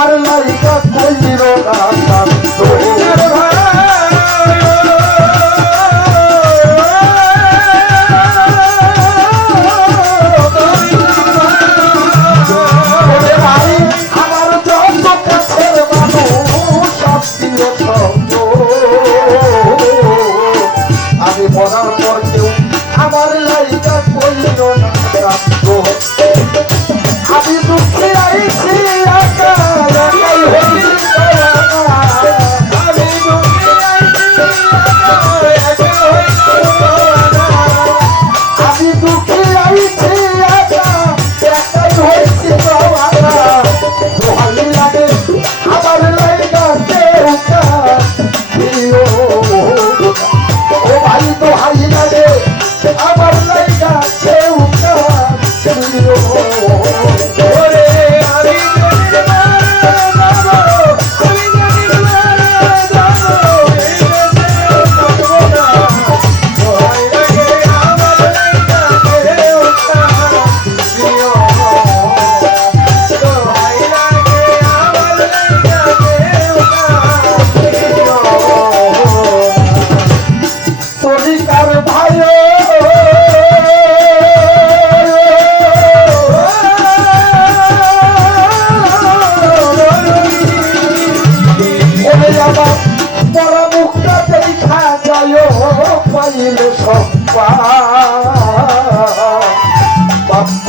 আমার লাইকা কইল না আমি বলার পর কেউ আমার লাইকা কইল না।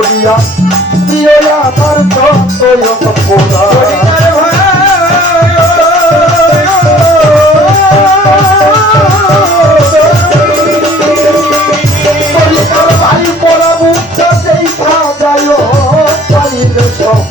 করিয়া প্রিয় আমার যতয় পোড়া ভাই পড়াবো সেই ভাজায় পাইলে সব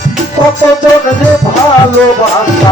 কতজন যে ভালোবাসা